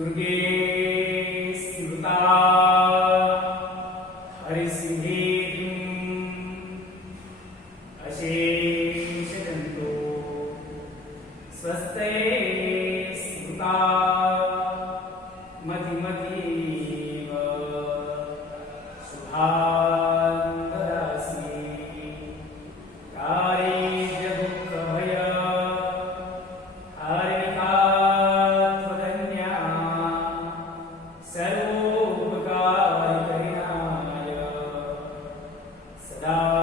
दुर्गे स्मृता। हरिसिंहे अशेषजन्तो 야.